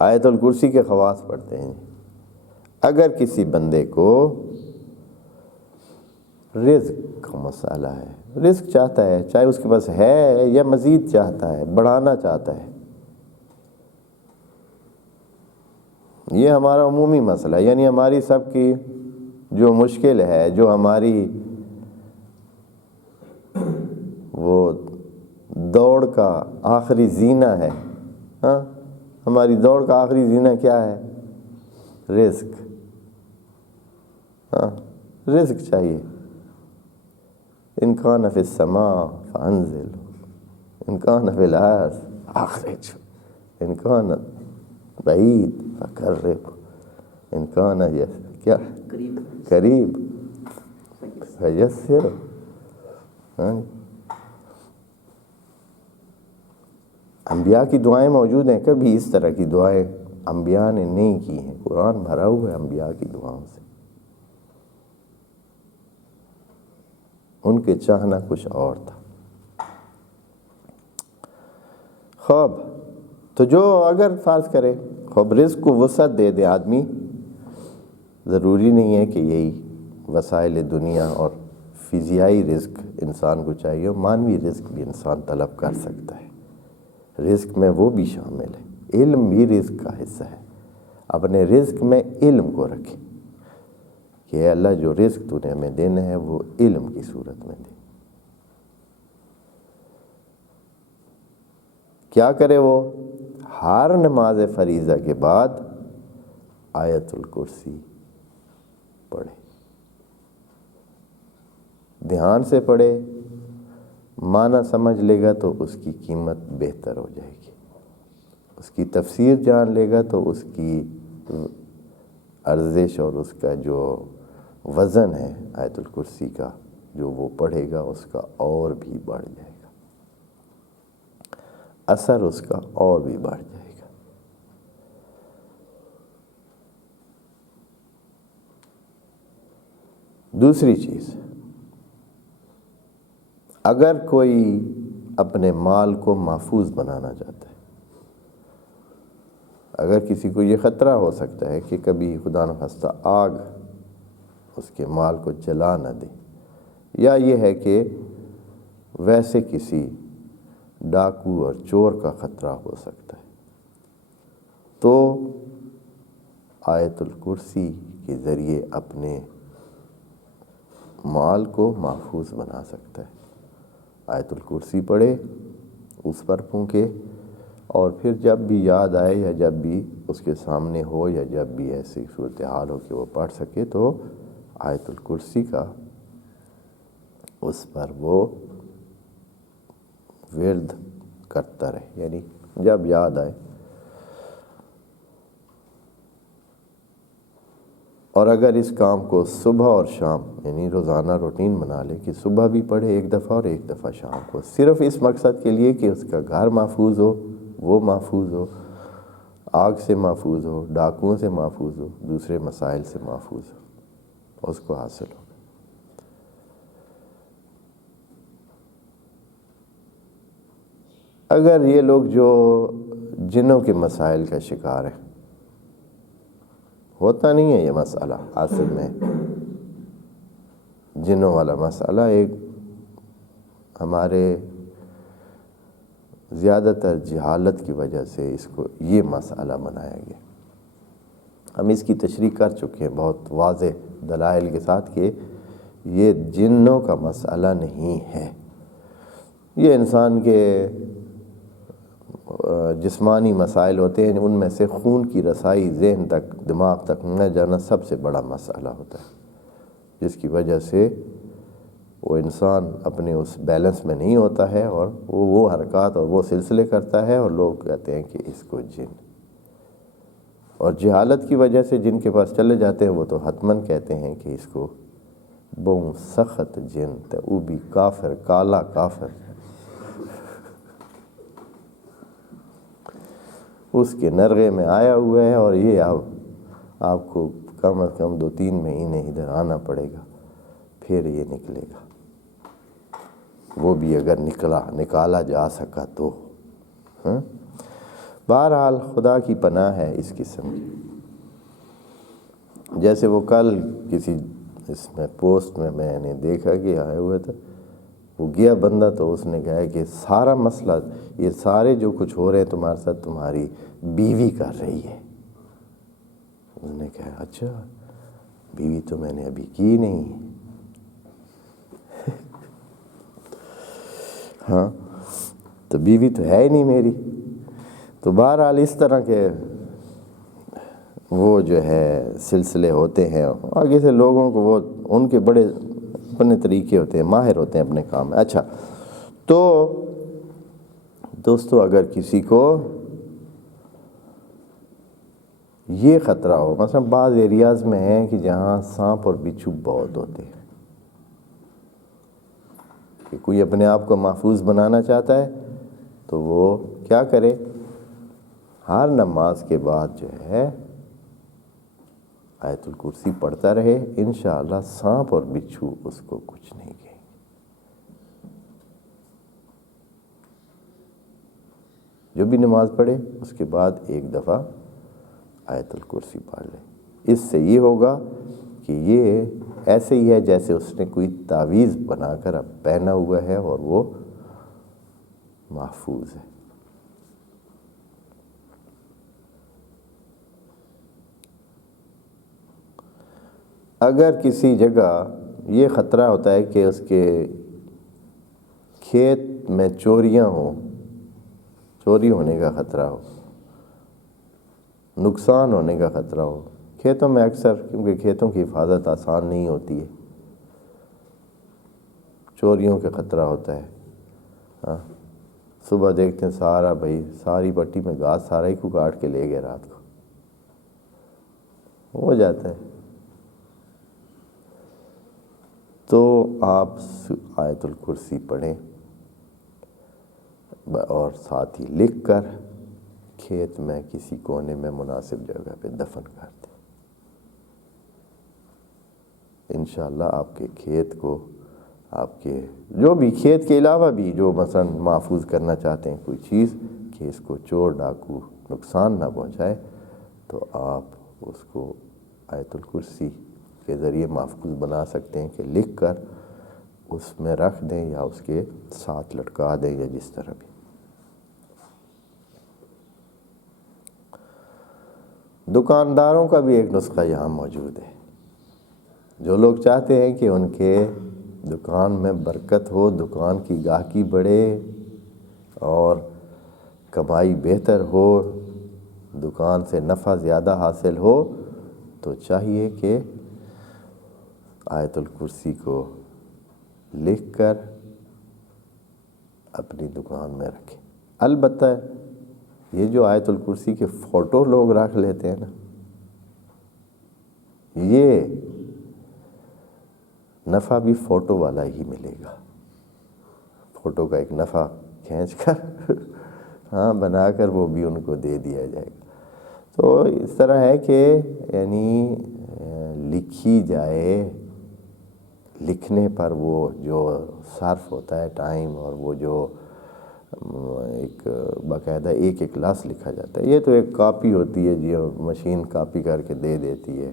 آیت الکرسی کے خواص پڑھتے ہیں. اگر کسی بندے کو رزق کا مسئلہ ہے، رزق چاہتا ہے، چاہے اس کے پاس ہے یا مزید چاہتا ہے، بڑھانا چاہتا ہے، یہ ہمارا عمومی مسئلہ ہے. یعنی ہماری سب کی جو مشکل ہے، جو ہماری وہ دوڑ کا آخری زینہ ہے، ہاں، ہماری دوڑ کا آخری زینہ کیا ہے؟ رزق. ہاں، رزق چاہیے. ان کان فی السماء فانزل، ان کان فی الارض اخرج، ان کان بعید فقرب، ان کان کیا قریب فیسر. انبیاء کی دعائیں موجود ہیں، کبھی اس طرح کی دعائیں انبیاء نے نہیں کی ہیں. قرآن بھرا ہوا ہے انبیاء کی دعاؤں سے. ان کے چاہنا کچھ اور تھا. خوب تو جو اگر فرض کرے خوب رزق کو وسعت دے دے آدمی، ضروری نہیں ہے کہ یہی وسائل دنیا اور فضیائی رزق انسان کو چاہیے، مانوی رزق بھی انسان طلب کر سکتا ہے. رزق میں وہ بھی شامل ہے، علم بھی رزق کا حصہ ہے. اپنے رزق میں علم کو رکھیں کہ اے اللہ جو رزق تو نے ہمیں دینا ہے وہ علم کی صورت میں دے. کیا کرے وہ؟ ہر نماز فریضہ کے بعد آیت الکرسی پڑھے، دھیان سے پڑھے. معنی سمجھ لے گا تو اس کی قیمت بہتر ہو جائے گی. اس کی تفسیر جان لے گا تو اس کی ارزش اور اس کا جو وزن ہے آیت الکرسی کا، جو وہ پڑھے گا اس کا اور بھی بڑھ جائے گا، اثر اس کا اور بھی بڑھ جائے گا. دوسری چیز، اگر کوئی اپنے مال کو محفوظ بنانا چاہتا ہے، اگر کسی کو یہ خطرہ ہو سکتا ہے کہ کبھی خدا نخواستہ آگ اس کے مال کو جلا نہ دے، یا یہ ہے کہ ویسے کسی ڈاکو اور چور کا خطرہ ہو سکتا ہے، تو آیت الکرسی کے ذریعے اپنے مال کو محفوظ بنا سکتا ہے. آیت الکرسی پڑھے، اس پر پھونکے، اور پھر جب بھی یاد آئے یا جب بھی اس کے سامنے ہو یا جب بھی ایسی صورتحال ہو کہ وہ پڑھ سکے تو آیت الکرسی کا اس پر وہ ورد کرتا رہے، یعنی جب یاد آئے. اور اگر اس کام کو صبح اور شام یعنی روزانہ روٹین بنا لے کہ صبح بھی پڑھے ایک دفعہ اور ایک دفعہ شام کو، صرف اس مقصد کے لیے کہ اس کا گھر محفوظ ہو، وہ محفوظ ہو، آگ سے محفوظ ہو، ڈاکوؤں سے محفوظ ہو، دوسرے مسائل سے محفوظ ہو، اس کو حاصل ہو. اگر یہ لوگ جو جنوں کے مسائل کا شکار ہیں، ہوتا نہیں ہے یہ مسئلہ، اصل میں جنوں والا مسئلہ ایک ہمارے زیادہ تر جہالت کی وجہ سے اس کو یہ مسئلہ بنایا گیا. ہم اس کی تشریح کر چکے ہیں بہت واضح دلائل کے ساتھ کہ یہ جنوں کا مسئلہ نہیں ہے. یہ انسان کے جسمانی مسائل ہوتے ہیں، ان میں سے خون کی رسائی ذہن تک، دماغ تک نہ جانا سب سے بڑا مسئلہ ہوتا ہے، جس کی وجہ سے وہ انسان اپنے اس بیلنس میں نہیں ہوتا ہے اور وہ حرکات اور وہ سلسلے کرتا ہے، اور لوگ کہتے ہیں کہ اس کو جن. اور جہالت کی وجہ سے جن کے پاس چلے جاتے ہیں وہ تو حتماً کہتے ہیں کہ اس کو بہت سخت جن تے او بھی کافر، کالا کافر، اس کے نرغے میں آیا ہوا ہے، اور یہ آپ کو کم از کم 2-3 مہینے ادھر آنا پڑے گا، پھر یہ نکلے گا. وہ بھی اگر نکالا جا سکا تو. بہرحال خدا کی پناہ ہے اس قسم کی. جیسے وہ کل کسی اس میں پوسٹ میں نے دیکھا کہ آئے ہوئے تھا، وہ گیا بندہ تو اس نے کہا کہ سارا مسئلہ یہ سارے جو کچھ ہو رہے ہیں تمہارے ساتھ تمہاری بیوی کر رہی ہے. اس نے کہا اچھا بیوی تو میں نے ابھی کی نہیں. ہاں تو بیوی تو ہے ہی نہیں میری. تو بہرحال اس طرح کے وہ جو ہے سلسلے ہوتے ہیں. آگے سے لوگوں کو وہ ان کے بڑے اپنے طریقے ہوتے ہیں، ماہر ہوتے ہیں اپنے کام میں. اچھا تو دوستو اگر کسی کو یہ خطرہ ہو، مثلا بعض ایریاز میں ہیں کہ جہاں سانپ اور بچھو بہت ہوتے ہیں، کہ کوئی اپنے آپ کو محفوظ بنانا چاہتا ہے تو وہ کیا کرے، ہر نماز کے بعد جو ہے آیت الکرسی پڑھتا رہے. انشاءاللہ سانپ اور بچھو اس کو کچھ نہیں کہیں گے. جو بھی نماز پڑھے اس کے بعد ایک دفعہ آیت الکرسی پڑھ لے. اس سے یہ ہوگا کہ یہ ایسے ہی ہے جیسے اس نے کوئی تعویذ بنا کر اب پہنا ہوا ہے اور وہ محفوظ ہے. اگر کسی جگہ یہ خطرہ ہوتا ہے کہ اس کے کھیت میں چوریاں ہوں، چوری ہونے کا خطرہ ہو، نقصان ہونے کا خطرہ ہو. کھیتوں میں اکثر کیونکہ کھیتوں کی حفاظت آسان نہیں ہوتی ہے، چوریوں کا خطرہ ہوتا ہے. ہاں صبح دیکھتے ہیں سارا بھائی ساری پٹی میں گھاس سارا ہی کو کاٹ کے لے گئے، رات کو ہو جاتا ہے. تو آپ آیت الکرسی پڑھیں اور ساتھ ہی لکھ کر کھیت میں کسی کونے میں مناسب جگہ پہ دفن کر دیں. انشاءاللہ آپ کے کھیت کو، آپ کے جو بھی کھیت کے علاوہ بھی جو مثلا محفوظ کرنا چاہتے ہیں کوئی چیز کہ اس کو چور ڈاکو نقصان نہ پہنچائے، تو آپ اس کو آیت الکرسی کے ذریعے محفوظ بنا سکتے ہیں کہ لکھ کر اس میں رکھ دیں یا اس کے ساتھ لٹکا دیں یا جس طرح بھی. دکانداروں کا بھی ایک نسخہ یہاں موجود ہے. جو لوگ چاہتے ہیں کہ ان کے دکان میں برکت ہو، دکان کی گاہکی بڑھے اور کمائی بہتر ہو، دکان سے نفع زیادہ حاصل ہو، تو چاہیے کہ آیت الکرسی کو لکھ کر اپنی دکان میں رکھیں. البتہ یہ جو آیت الکرسی کے فوٹو لوگ رکھ لیتے ہیں نا، یہ نفع بھی فوٹو والا ہی ملے گا. فوٹو کا ایک نفع کھینچ کر ہاں بنا کر وہ بھی ان کو دے دیا جائے گا. تو اس طرح ہے کہ یعنی لکھی جائے، لکھنے پر وہ جو صرف ہوتا ہے ٹائم اور وہ جو ایک باقاعدہ ایک ایک لفظ لکھا جاتا ہے، یہ تو ایک کاپی ہوتی ہے جی، مشین کاپی کر کے دے دیتی ہے،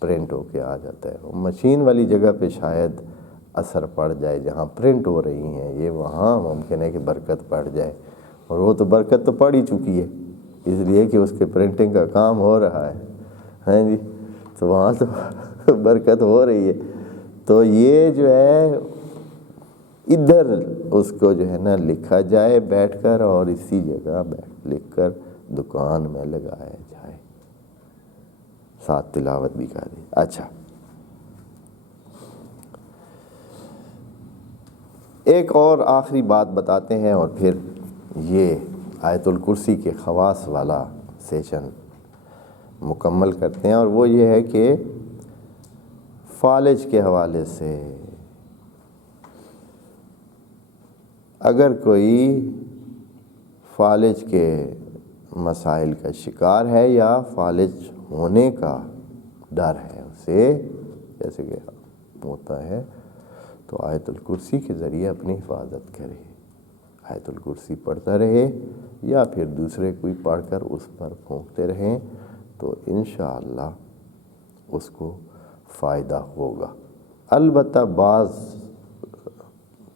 پرنٹ ہو کے آ جاتا ہے. مشین والی جگہ پہ شاید اثر پڑ جائے جہاں پرنٹ ہو رہی ہیں، یہ وہاں ممکن ہے کہ برکت پڑ جائے، اور وہ تو برکت تو پڑ ہی چکی ہے اس لیے کہ اس کے پرنٹنگ کا کام ہو رہا ہے. ہاں جی، تو وہاں تو برکت ہو رہی ہے. تو یہ جو ہے ادھر اس کو جو ہے نا لکھا جائے بیٹھ کر، اور اسی جگہ لکھ کر دکان میں لگایا جائے، ساتھ تلاوت بھی کر دی. اچھا ایک اور آخری بات بتاتے ہیں اور پھر یہ آیت الکرسی کے خواص والا سیشن مکمل کرتے ہیں، اور وہ یہ ہے کہ فالج کے حوالے سے اگر کوئی فالج کے مسائل کا شکار ہے یا فالج ہونے کا ڈر ہے اسے، جیسے کہ ہوتا ہے، تو آیت الکرسی کے ذریعے اپنی حفاظت کرے. آیت الکرسی پڑھتا رہے یا پھر دوسرے کوئی پڑھ کر اس پر پھونکتے رہیں تو انشاءاللہ اس کو فائدہ ہوگا۔ البتہ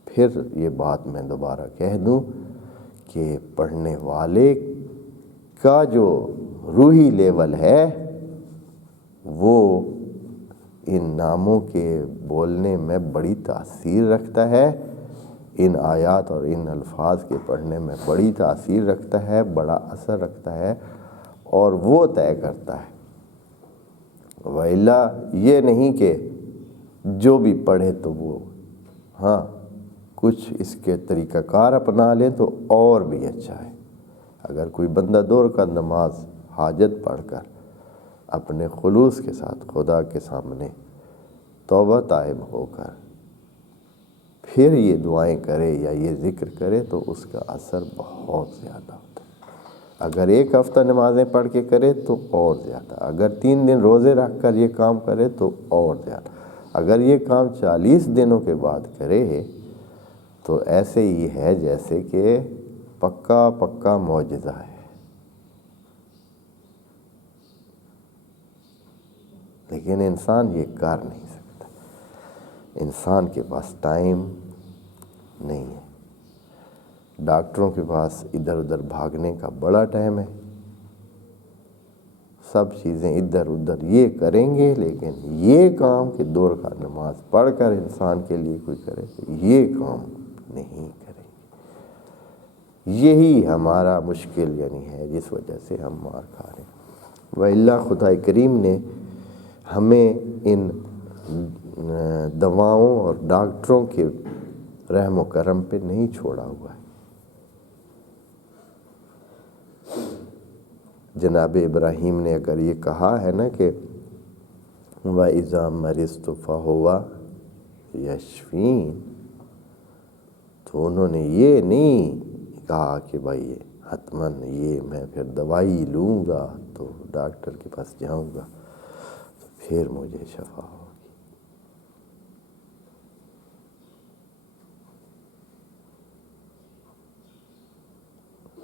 پھر یہ بات میں دوبارہ کہہ دوں کہ پڑھنے والے کا جو روحی لیول ہے وہ ان ناموں کے بولنے میں بڑی تاثیر رکھتا ہے، ان آیات اور ان الفاظ کے پڑھنے میں بڑی تاثیر رکھتا ہے، بڑا اثر رکھتا ہے، اور وہ طے کرتا ہے۔ وَإِلَّا یہ نہیں کہ جو بھی پڑھے تو وہ کچھ اس کے طریقہ کار اپنا لیں تو اور بھی اچھا ہے۔ اگر کوئی بندہ 2 رکعت نماز حاجت پڑھ کر اپنے خلوص کے ساتھ خدا کے سامنے توبہ طائب ہو کر پھر یہ دعائیں کرے یا یہ ذکر کرے تو اس کا اثر بہت زیادہ ہوتا ہے۔ اگر 1 ہفتہ نمازیں پڑھ کے کرے تو اور زیادہ، اگر 3 دن روزے رکھ کر یہ کام کرے تو اور زیادہ، اگر یہ کام 40 دنوں کے بعد کرے تو ایسے ہی ہے جیسے کہ پکا معجزہ ہے۔ لیکن انسان یہ کر نہیں سکتا، انسان کے پاس ٹائم نہیں ہے۔ ڈاکٹروں کے پاس ادھر ادھر بھاگنے کا بڑا ٹائم ہے، سب چیزیں ادھر ادھر یہ کریں گے، لیکن یہ کام کہ 2 رکعت نماز پڑھ کر انسان کے لیے کوئی کرے یہ کام نہیں کریں گے۔ یہی ہمارا مشکل ہے جس وجہ سے ہم مار کھا رہے ہیں۔ وَإِلَّا خدا کریم نے ہمیں ان دواؤں اور ڈاکٹروں کے رحم و کرم پہ نہیں چھوڑا ہوا ہے۔ جناب ابراہیم نے اگر یہ کہا ہے نا کہ وَإِذَا مَرِضْتُ فَهُوَ يَشْفِينِ، تو انہوں نے یہ نہیں کہا کہ بھائی حتماً یہ میں پھر دوائی لوں گا تو ڈاکٹر کے پاس جاؤں گا تو پھر مجھے شفا ہوگی۔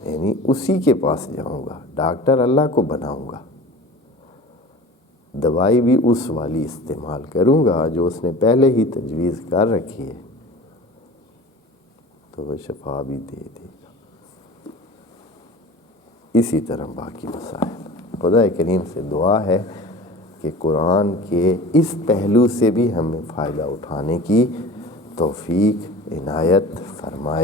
یعنی اسی کے پاس جاؤں گا، ڈاکٹر اللہ کو بناؤں گا، دوائی بھی اس والی استعمال کروں گا جو اس نے پہلے ہی تجویز کر رکھی ہے، تو وہ شفا بھی دے دے گا۔ اسی طرح باقی مسائل۔ خدا کریم سے دعا ہے کہ قرآن کے اس پہلو سے بھی ہمیں فائدہ اٹھانے کی توفیق عنایت فرمائے۔